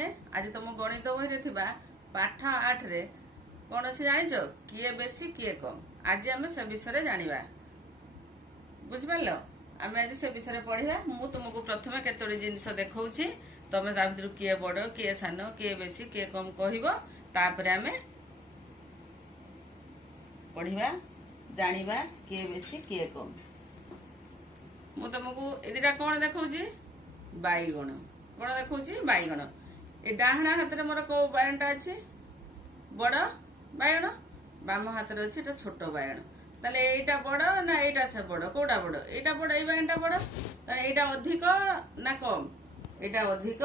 मैंने आज तुम गणित बही पाठ 8 रे कौन अच्छे जाच किए बेसी किए कम आज आम से विषय जाना बुझिपार आम आज से विषय पढ़ा मु तुमको प्रथम केतोटी जिनस देखा तुम ता भर किए बड़ किए सान किए बेसी किए कम कहपर आम पढ़ा जाना किए बेसी किए कम मु तुमको ये कौन देखा बैगण कौन देखा बैगण ये डाहाण हाथ में मोर कौ बैगणटा अच्छे बड़ बैगण बाम हाथ में अच्छे छोट बैगण ताले एटा बड़ ना एटा से बड़ कौटा बड़ एटा बड़ ये बैगणटा बड़ ताले एटा अधिक ना कम एटा अधिक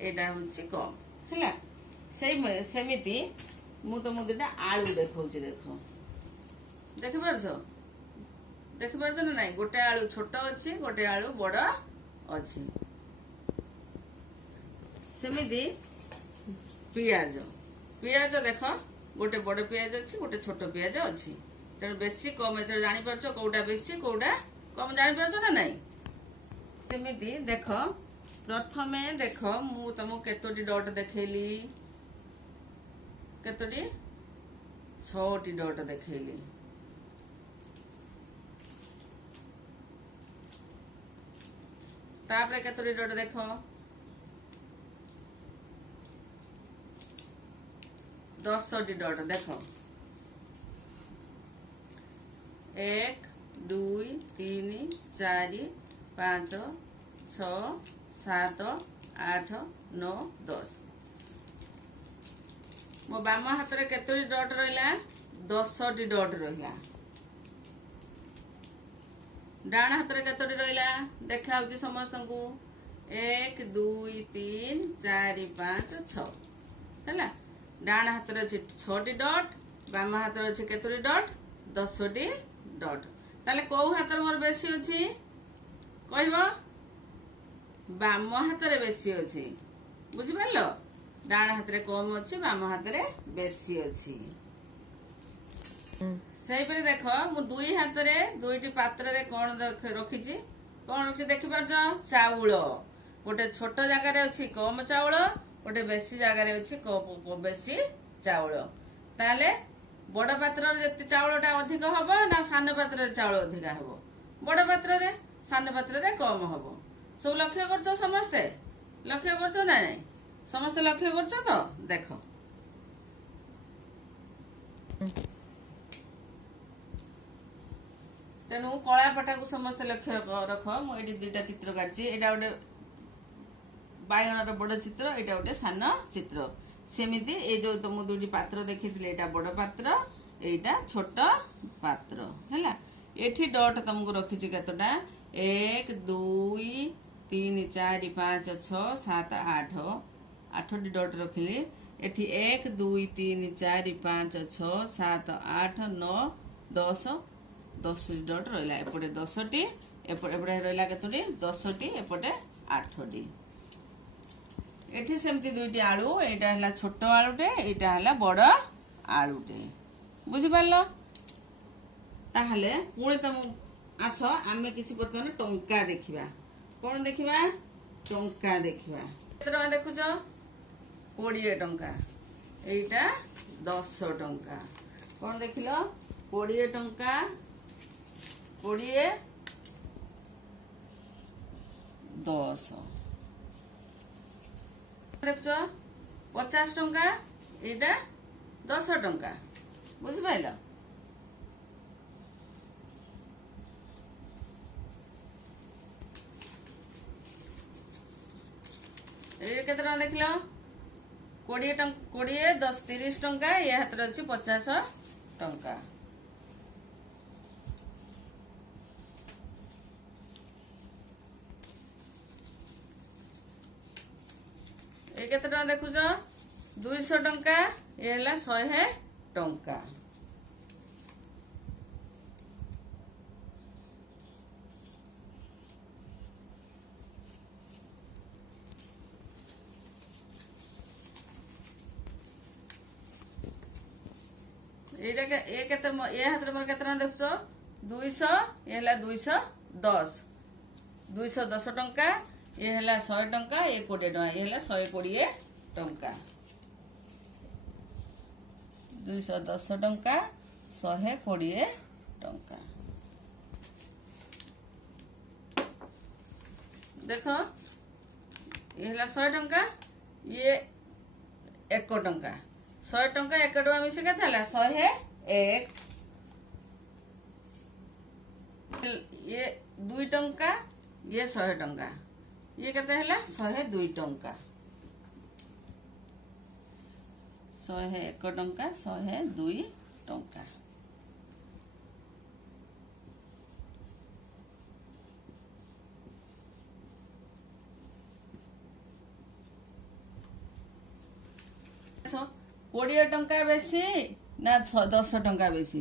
एटा होछि कम हैला सेमिति मु तुमको दुटा आलू देखौछि देखि पारछ ना नहीं गोटे आलू छोट अच्छी गोटे आलू बड़ अच्छी सेमिति पियाज पियाज देख गोटे बड़ पियाज अच्छी गोटे छोट पियाज अच्छी तेणु बेसी कम एत जापार कौटा बेसी कौटा कम जापार ना नहीं सेमिति देख प्रथमे देख मु तुमको केतोटी डट देखली केतोटी 6टी डट देखली तापरे केतोटी डट देख 10टी डट देख 1 2 3 4 5 6 7 8 9 10 मो बाम हाथ में केतोटी डट रहा 10टी डट रहा डाण हाथ में केतोटी रहा देखा समस्त को 1 2 3 4 5 6 है डाण हाथ में अच्छे 6टी डट बाम हाथ में अच्छे केतोटी डट 10टी डट ताले कौ हाथ मोर बेसी अच्छी कह बाम हाथ में बेसी अच्छी बुझिपार डाण हाथ में कम अच्छी बाम हाथ में बेसी अच्छी सेहीपरि देख मु दुई हाथ में दुईटी पात्र रे कौन रखी कौन रखी देखिपार चाउल गोटे छोट जगार अच्छी कम चाउल गोटे बेसी जगार अच्छी बेसी चाउल ताले बड़ पात्र जिते चाउलटा अधिक हम ना सान पात्र चाउल अधिक हम बड़ पात्र सान पात्र कम हम सब लक्ष्य कर समस्ते लक्ष्य कर ना नहीं समस्ते लक्ष्य कर तो देख तेणु कला पटा को समस्त लक्ष्य रख मुझे दुईटा चित्र काटि एटा गोटे बैगणर बड़ चित्र एटा गोटे सान चित्र सेमिति ए जो तुम दुईटी पात्र देखी एटा बड़ पात्र एटा छोट पात्र है एठी डट तुमको रखी केतोटा 1 2 3 4 5 6 7 8 8टी डट रखिली एठी 1 2 3 4 5 6 7 8 9 10 10टी डट रहा एपटे 10टी एपटे रहा केतोटी 10टी एपटे 8टी एठी सेमती दुईटी आलू एटा हला छोट आलूटे एटा हला बड़ आलूटे बुझिपारल ताहले पुणी तुम आस आमे किसी बर्तमान टंका देखिबा कौन देखिबा टंका देखिबा केते टंका देखुछ 20 टंका एटा 10 टंका कौन देखिलो 20 टंका 20 10 देख 50 टंका एटा 10 टंका बुझिपाइल ये केते टंका देखिल 20 10 30 टंका ये हाथ में अच्छी 50 टंका ये केते टंका देखुछ 200 टंका ये हला 100 टंका ये केते ये हाथ में केते टंका देखुछ 200 ये हला 210 210 टंका ये हला 100 टंका ये 20 टंका ये हला 120 ଟଙ୍କା 210 ଟଙ୍କା 120 ଟଙ୍କା। देख ये 100 टंका ये 1 टंका 100 टंका 1 टंका मिसे के 101 ये 2 टंका ये 100 टंका ये केते हला 102 टंका 101 टंका 102 टंका। कोड़े टंका बेसी ना 10 टंका बेसी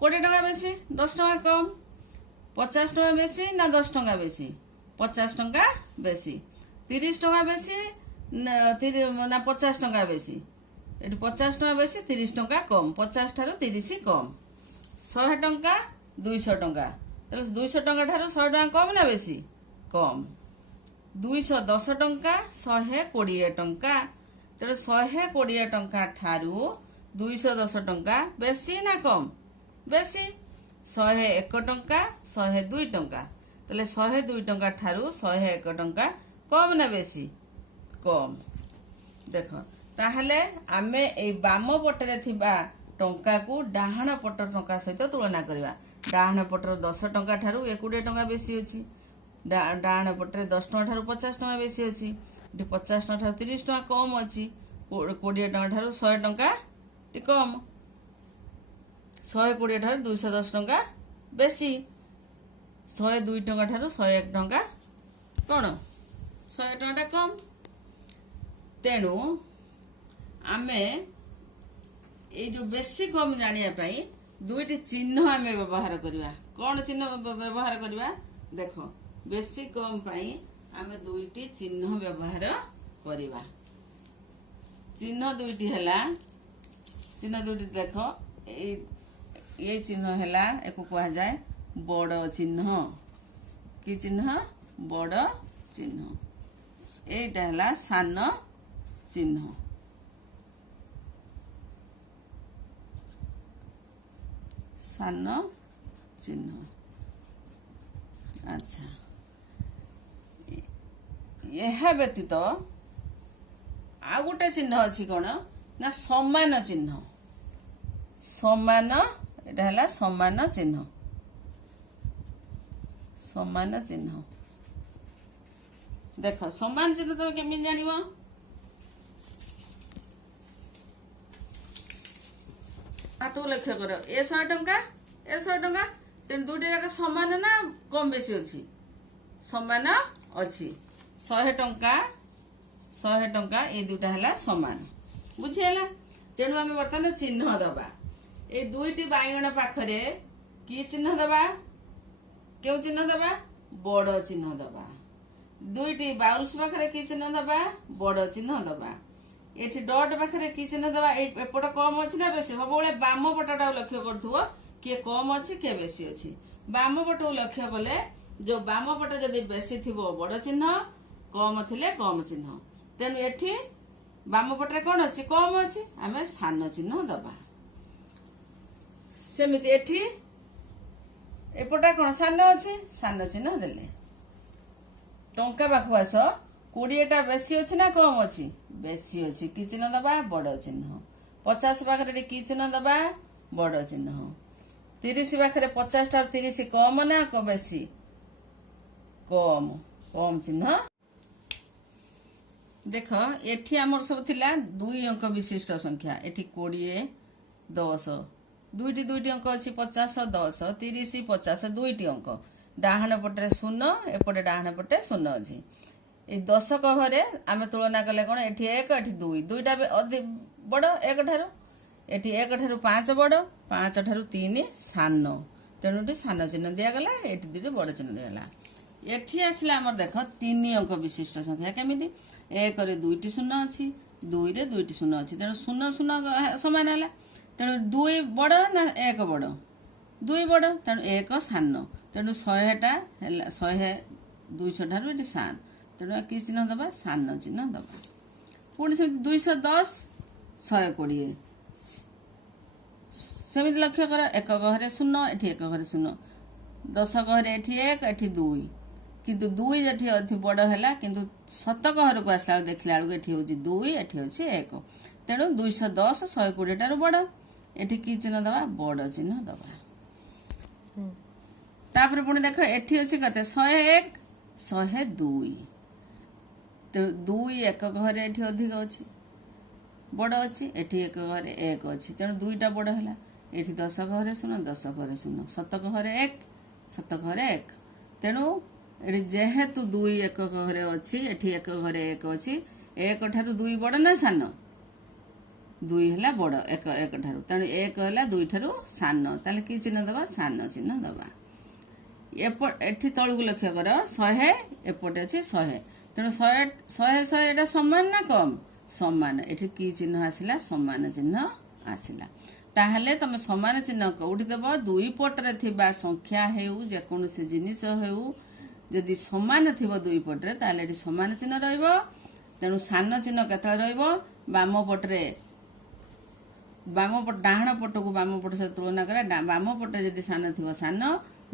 20 टंका बेसी 10 टंका कम 50 टंका बेसी ना 10 टंका बेसी 50 टंका बेसी 30 टंका बेसी ना 50 टंका बेसी 50 टंका बेसी 30 टंका कम 50 ठारू 30 कम 100 टंका 200 टंका 200 टंका ठारू 100 टंका कम ना बेसी कम 210 टंका 120 टंका तेरे 120 टंका ठारू 210 टंका बेसी ना कम बेसी 101 टंका 102 टंका तेले 102 टंका ठारू 101 टंका कम ना बेसी कम। देख ताहले आमे ए बाम पटरे थिबा टंका को डाहाण पट टंका सहित तुलना करबा। डाहाण पटर 10 टंका ठारू 20 टंका बेसी अछि डाहाण पटरे 10 टंका ठारू 50 टंका बेसी अछि 50 टंका ठारू 30 टंका कम अछि 20 टंका ठारू 100 टंका टी कम 120 ठारू 210 टंका बेसी 102 टंका ठारू 101 टंका कौन 100 टंका कम। तेणु आमे ये जो बेसी कम जानिया पाई दुईटी चिन्ह आमे व्यवहार करवा। कौन चिन्ह व्यवहार करवा देख बेसी कम पाई आमे दुईटी चिन्ह व्यवहार करवा। चिन्ह दुईटी हैला चिन्ह दुईटी देख ये चिन्ह हैला एको कहा जाए बड़ चिन्ह कि चिन्ह बड़ चिन्ह एटा हैला सान चिन्ह। सान चिन्ह अच्छा यह व्यतीत आ गोटे चिन्ह अच्छी कौन ना समान चिन्ह समान एटा हैला समान चिन्ह समान चिन्ह। देख समान चिन्ह तुम केमी जान तू लक्ष्य कर ए 100 टंका ए 100 टंका तेन दुटे जाक समान ना कम बेसी अच्छी समान अच्छी 100 टंका ये दुटा है समान बुझीगला। तेणु आम बर्तमान चिन्ह दबा ए दुईटी बाइगण पाखरे कि चिन्ह दबा क्यों चिन्ह दबा बड़ चिन्ह दबा। दुईटी बाउल्स पाखरे कि चिन्ह दबा बड़ चिन्ह दबा। एठी डट पाखरे कि चिन्ह दबा एपट कम अच्छी ना बेसी सब बाम पटा लक्ष्य करुव किए कम अच्छी किए बेसी अच्छी। बाम पट लक्ष्य कले जो बाम पट जदि बेसी थी बड़ चिन्ह कम थिले कम चिन्ह तेणु एठी बाम पटरे कौन अच्छी कम अच्छी आम सान चिन्ह दबा। सेमिति एठी एपटा कौन सान अच्छी सान चिन्ह देले। टंका पाखु आस 20टा बेसी अच्छी ना कम अच्छी बेसी अच्छी कि चिन्ह दबा बड़ चिन्ह। 50 पाखरे कि चिन्ह दबा बड़ चिन्ह। 30 पाखरे 50 टा 30 कम ना बेसी कम कम चिन्ह। देख एठी आमर सब थिला 2 अंक विशिष्ट संख्या एठी 20 10 दुईटी अंक अच्छी 50 10 30 50 दुईटी अंक डाहाण पटे 0 एपटे डाहाण पटे 0 अच्छी। ये 10 कहरे आम तुलना कले कौन एठी 1 एठी 2 दुईटा बड़ 1 ठारू एठी 1 ठारू 5 बड़ 5 ठारू 3 सान तेणु सान चिन्ह दिगला एठी दुईटी बड़ चिन्ह दिगला। एठी आसला आमर देख 3 अंक विशिष्ट संख्या केमिति 1 रे 2टी 0 अच्छी 2 रे 2टी 0 अच्छी तेणु 0 0 समान है तेणु 2 बड़ ना 1 बड़ 2 बड़ तेणु 1 सान तेणु 100टा 100 200 ठारू एटी सान तेणु कि चिन्ह दबा सान चिन्ह दबा। पुणी सेमती 210 120 सेमती लक्ष्य कर एक घरे 0 एठी एक घरे 0 10 घरे एठी 1 एठी 2 किंतु 2 एठी अधिक बड़ है किंतु शत घर को आसला देखला बेलू एठी होची 2 एठी होची 1 तेणु 210 120 टारू बड़ एठी की चिन्ह दबा बड़ चिन्ह दबा तापर पुणी देख एठी होची कते 101 102 तो 2 एक घरे एठी अधिक अछि बड़ अछि एठी एक घरे 1 अछि तेणु 2टा बड़ हैला एठी 10 घरे 0 10 घरे 0 7 घरे 1 7 घरे 1 तेणु एठी जेहेतु 2 एक घरे अछि एठी एक घरे 1 अछि 1 ठारू 2 बड़ ना सान 2 हैला बड़ 1 1 ठारू तेणु 1 हैला 2 ठारू सान ताले की चिन्ह दबा सान चिन्ह दबा एठी तळକୁ लक्ष्य कर 100 एपटे अछि 100 तेणु 100 एटा समान ना कम समान एठी की चिन्ह आसिला समान चिन्ह आसिला ताहले तमे समान चिन्ह कोठी देबो दुई पटरे थिबा संख्या हेउ जे कोनोसी जिनिस हेउ यदि समान थिबो दुई पटरे ताहले एठी समान चिन्ह रहइबो तेणु सान चिन्ह केतला रहइबो बाम पटरे बाम पट डाहण पटको बाम पट से तुलना करे बाम पटरे यदि सान थिबो सान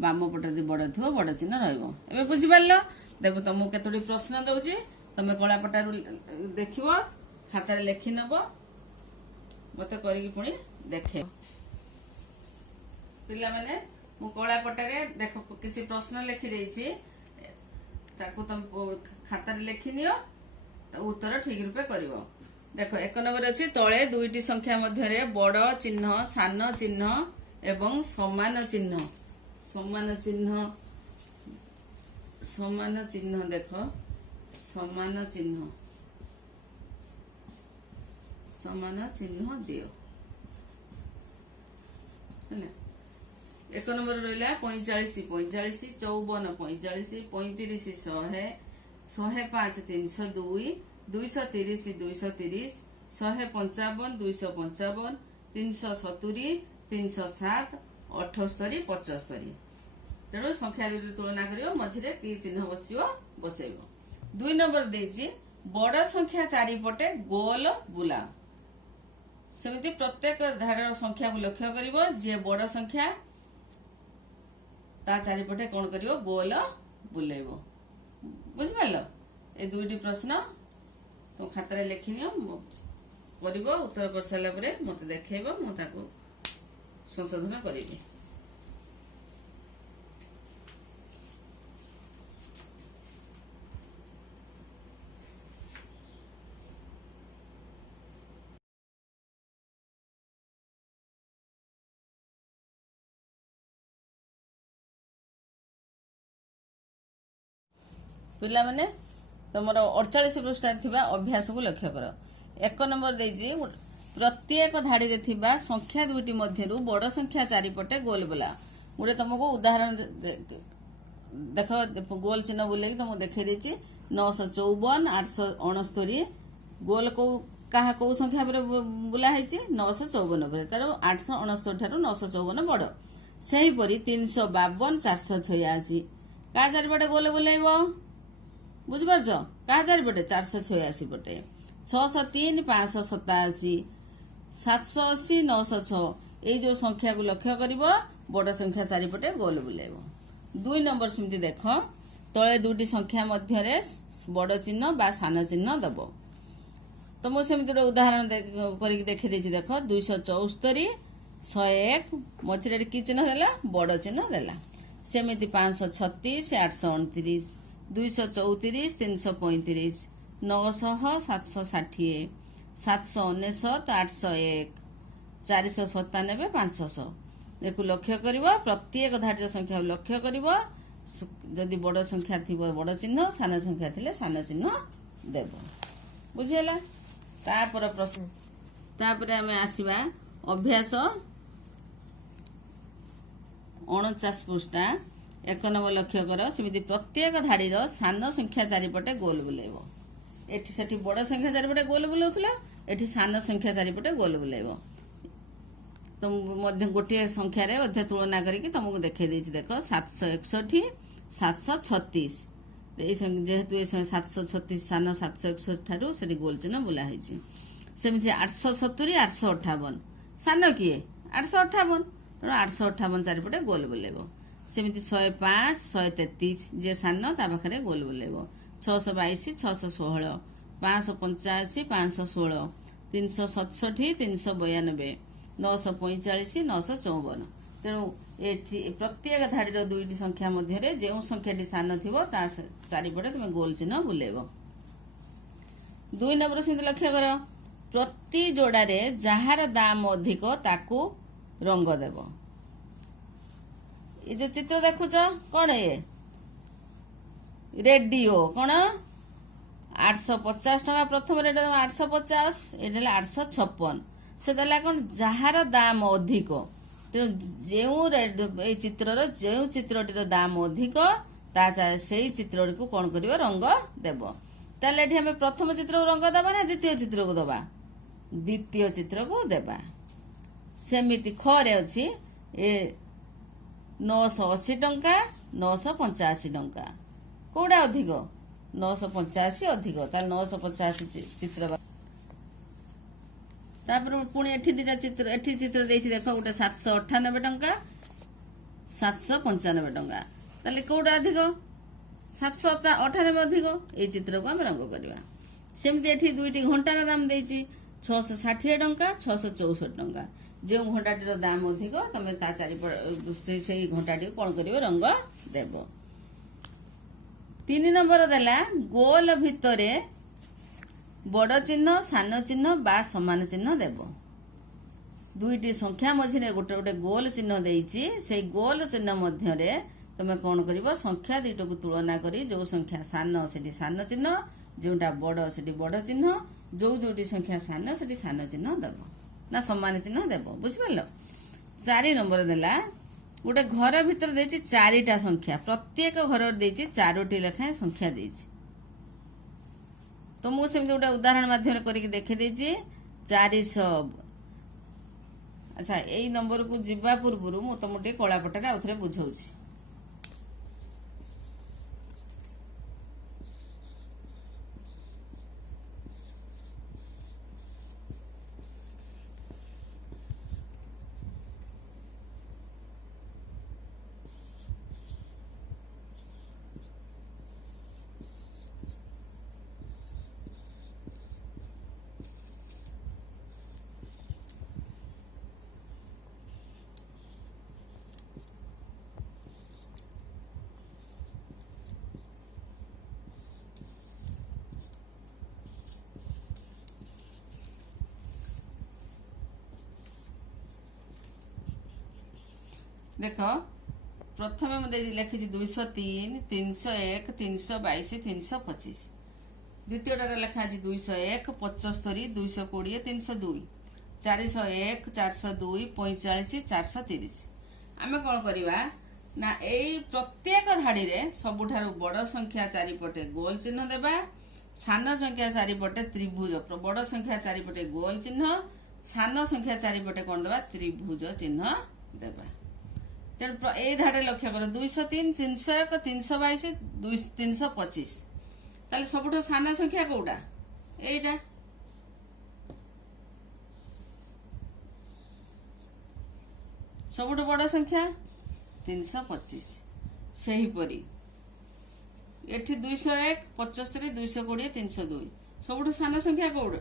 बाम पटरे यदि बड़ थिबो बड़ चिन्ह रहइबो एबे बुझि पारलो देखो तुमको केतोडी प्रश्न दउची तमे कळा पटारु देखिबो खाता रे लेखि नबो मते करिकि पुणी देखे पिला माने मु कळा पटारे देखो किछि प्रश्न लिखि देछि ताकू तुम खाता रे लेखि नियो तो उत्तर ठीक रूपे करिवो देखो 1 नंबर अछि तळे दुईटी संख्या मध्य रे बड़ चिन्ह सान चिन्ह एवं समान चिन्ह देखो समान चिन्ह दियो 1 नंबर रहा 45 45 54 45 35 100 105 302 230 230 155 255 370 307 78 75 तेणु संख्या दुटी तुलना करियो मझिरे की चिन्ह बसियो बसेइबो 2 नंबर देछि बड़ संख्या चारिपटे गोल बुला सेमिति प्रत्येक धारर संख्या को लक्ष्य करिवो जे बड़ संख्या ता चारिपटे कोन करिवो गोल बुलेइबो बुझि पालो ए दुईटी प्रश्न तो खाता रे लेखिनियो करिवो उत्तर कर साला परे मते देखेइबो म ताको संशोधन करिवि पिला माने तुमर 48 पृष्ठ थिबा अभ्यास को लक्ष्य कर 1 नंबर देछि प्रत्येक धाड़ी रे थिबा संख्या दुईटी मध्यरु बड़ संख्या चारिपटे गोल बुला गुडे तुमको उदाहरण देखो गोल चिन्ह बुले तुमको देखै देछि 954 869 गोल को कहा को संख्या पर बुला हैछि 954 पर तार 869 ठारू 954 बड़ सेही परी 352 486 का चारिपटे गोल बुलाइबो बुझ पारछ का चारिपटे 486 पटे 603 587 780 906 ए जो संख्या को लक्ष्य करिवो बड़ संख्या चारिपटे गोल बुलाइबो 2 नंबर सेमति देख तळे दुटी संख्या मध्य रे बड़ चिन्ह बा सान चिन्ह दबो तो मो सेमति गोटे उदाहरण करिक देखि देछि देख 274 101 मझिरे की चिन्ह देला बड़ चिन्ह देला सेमिति 536 829 234 335 900 760 799 801 497 500 देखो लक्ष्य करिवो प्रत्येक धाड़ी संख्या लक्ष्य करिवो जदि बड़ संख्या थिबो बड़ चिन्ह सान संख्या थिले सान चिन्ह देबो बुझियला तापर प्रश्न तापर हमें आसीबा अभ्यास 49 पृष्ठा 1 नंबर लक्ष्य कर सेमिति प्रत्येक धाड़ीर सान संख्या चारिपटे गोल बुलाइबो एठी सेठी बड़ संख्या चारिपटे गोल बुलाउथला एठी सान संख्या चारिपटे गोल बुलाइबो तुम मध्य गोटे संख्या रे मध्य तुलना करिकि तुमको देखै देछि देखो 761 736 जेहेतु ये 736 सान 761 ठारू से गोल चिन्ह बुला होती सेमती 870 858 सान किए 858 तेणु 858 चारिपटे गोल बुलेब सेमती 105 133 जे सान ता पाखे गोल बुलेब 622 616 585 516 367 392 945 954 तेणु प्रत्येक धाड़ी दुईटी संख्या मध्य जो संख्याटी सान थी चारिपटे तुम गोल चिन्ह बुलेब 2 नंबर सेमती लक्ष्य कर प्रति जोड़े जार दाम अधिक ताकू रंग देव ये जो चित्र देखुच कौन ये रेडियो कौन 850 टका प्रथम रेट 850 ये 856 से कौन जार दाम अधिक तेणु जो चित्रर जो चित्रटीर दाम अधिक से चित्र को कौन कर रंग देव ताले आम प्रथम चित्र को रंग दबा ना द्वितीय चित्र को दबा द्वितीय चित्र को देबा सेमिति खरे अच्छी ए 980 टंका 985 टंका कौड़ा अधिक 985 अधिक 985 चित्र पुणी एठी दिटा चित्र एठी चित्र देछि देख गोटे 798 टंका 795 टंका ताले कौड़ा अधिक 798 अधिक ये चित्र को आम रंग करवा सेमती एठी दुईटी घंटार दाम देछि 660 टंका 664 टंका जो घंटाटीर दाम अधिक तुम ता चारिपट से घंटाटी कौन कर रंग देव 3 नंबर देला गोल भितर बड़ चिन्ह सान चिन्ह बा समान चिन्ह देव दुईटी संख्या मझे गोटे गोटे गोल चिन्ह देइछि से गोल चिन्ह मध्य तुम कौन कर संख्या दुईट को तुलना करी जो संख्या सान से सान चिन्ह जोटा बड़ से बड़ चिन्ह जो दुईटी संख्या सान से सान चिन्ह देव ना समान चिन्ह देव बुझिपार 4 नंबर देला गोटे घर भितर देछि 4टा संख्या प्रत्येक घर देछि 4टी लेखाएं संख्या देछि तो मुझे गोटे उदाहरण माध्यम करके देखे देछि 400 अच्छा यही नंबर को जीवा पूर्व मु तुमको कलापटारे आउ थे बुझाऊँ देख प्रथम मुझे लिखी 203 301 322 325 द्वितीयटार लिखा 201 75 220 302 401 402 45 430 आम कौन करवा ना यही प्रत्येक धाड़ी में सबुठार बड़ संख्या चारिपटे गोल चिन्ह देवा सान संख्या चारिपटे त्रिभुज बड़ संख्या चारिपटे गोल चिन्ह सान संख्या चारिपटे कौन देवा त्रिभुज चिन्ह देवा तेणु ये धाड़े लक्ष्य कर 203 301 322 325 ताले सबुठ सान संख्या कौटा एटा सबुठ बड़ संख्या 325 सेहीपरि एठी 201 75 220 302 सबुठ सान संख्या कौटा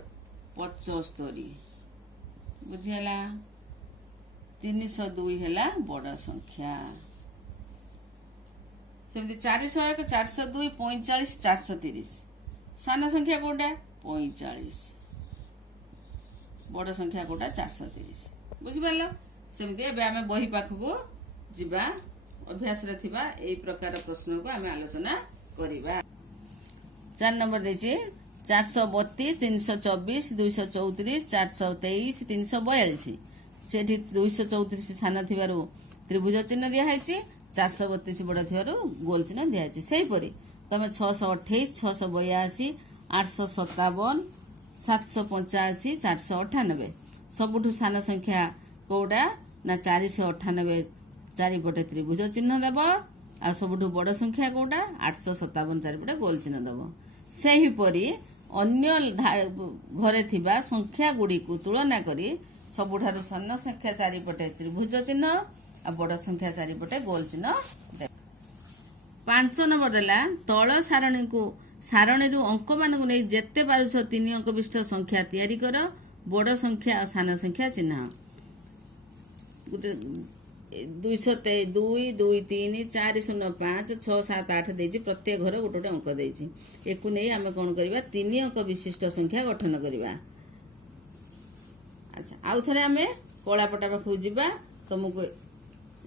75 बुझीला 302 है बड़ संख्या सेमती 401 402 45 430 सान संख्या कौटा 45 बड़ संख्या कौटा 430 बुझिपार सेमती एबे आमे बही पाखकू जिबा अभ्यास रे थिबा एई प्रकार प्रश्न को आमे आलोचना करिबा 4 नंबर देछि 432 324 234 423 342 से 234 सान थी त्रिभुज चिन्ह दिखाई 432 बड़ थी गोल चिन्ह दिखाई से तुम 628 682 857 785 498 सबुठ सान संख्या कौटा ना 498 चारिपटे त्रिभुज चिन्ह देव आ सबुठु बड़ संख्या कोटा 857 चारिपटे गोल चिन्ह दब। सेहीपरि अन्य घरे थिबा संख्या गुड़ी को तुलना करी सबुठारु सानो संख्या चारिपटे त्रिभुज चिन्ह आ बड़ संख्या चारिपटे गोल चिन्ह। 5 नंबर देला तल सारणी को सारणी अंक मान नहीं जेते पारुछ 3 अंक विशिष्ट संख्या तैयारी कर बड़ संख्या और सान संख्या चिन्ह। 223 2 2 3 4 0 5 6 7 8 देछि प्रत्येक घर गोटे अंक देछि। एकु नै आमे कोन करबा 3 अंक विशिष्ट संख्या गठन करबा। अच्छा आउ थरे आमे कला पटा पाखु जिबा तुमको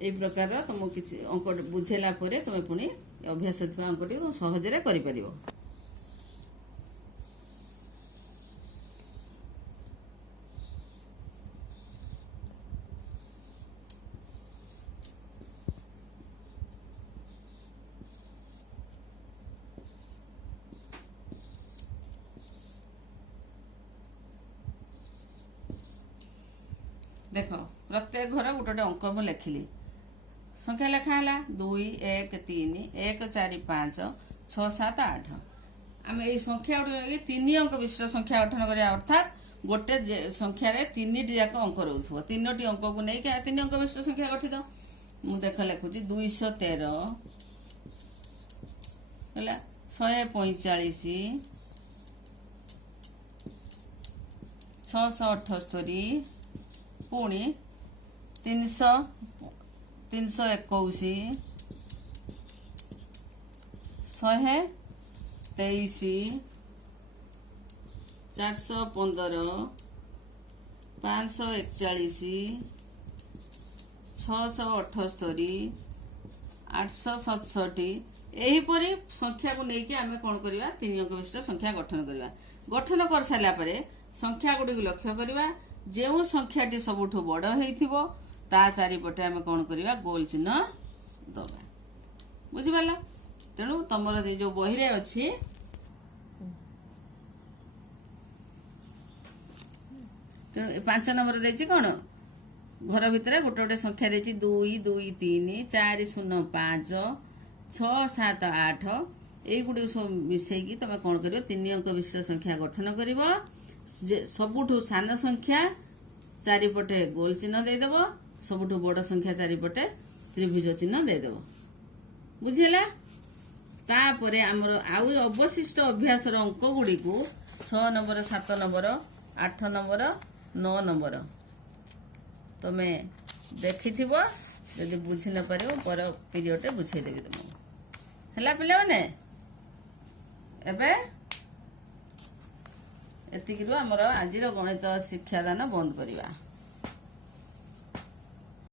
ए प्रकार तुम किछि अंक बुझेला परे तुम पुनी अभ्यास थिबा अंकटी सहज रे करि परिबो। देख प्रत्येक घर गोटे अंक मु लिखिली संख्या लेखा है 2 1 3 1 4 5 6 7 8 आम ये संख्या गुड़ी 3 अंक विशिष्ट संख्या गठन करा अर्थात गोटे संख्यार 3टी जाक अंक रोथुव 3टी अंक को नहीं 3 अंक विशिष्ट संख्या गठित मु देख लिखुची 213 है 145 678 पुणी 300 321 123 415 541 678 867 एहीपरि संख्या को लेकिन आम कौन करवा 3 अंक विशिष्ट संख्या गठन करवा। गठन कर सारा पर संख्या गुड़ी लक्ष्य करवा जो संख्याटी सबुठु बड़ होइथिबो ता चारिपटे आम कौन करवा गोल चिन्ह दबा। बुझिपाल तेणु तुमर जो बही रे अछि तेणु 5 नंबर देछि कौन घर भितर गोटे गोटे संख्या देछि 2 2 3 4 0 5 6 7 8 एगुड़ी सब मिसेकी तुम कौन कर 3 अंक विशिष्ट संख्या गठन कर सबुठु सान संख्या चारिपटे गोल चिन्ह देदेव सबुठु बड़ संख्या चारिपटे त्रिभुज चिन्ह देदेव। बुझेला तापरे आमर आउ अवशिष्ट अभ्यास अंक गुड़ी को 6 नंबर 7 नंबर 8 नंबर 9 नंबर तुमे देखिथिबो यदि बुझी न पारिबो पर पीरियड बुझाई देबी तुमको हला पिले माने एबे एतिकिरो हमर आजिर गणित शिक्षादान बंद करिवा।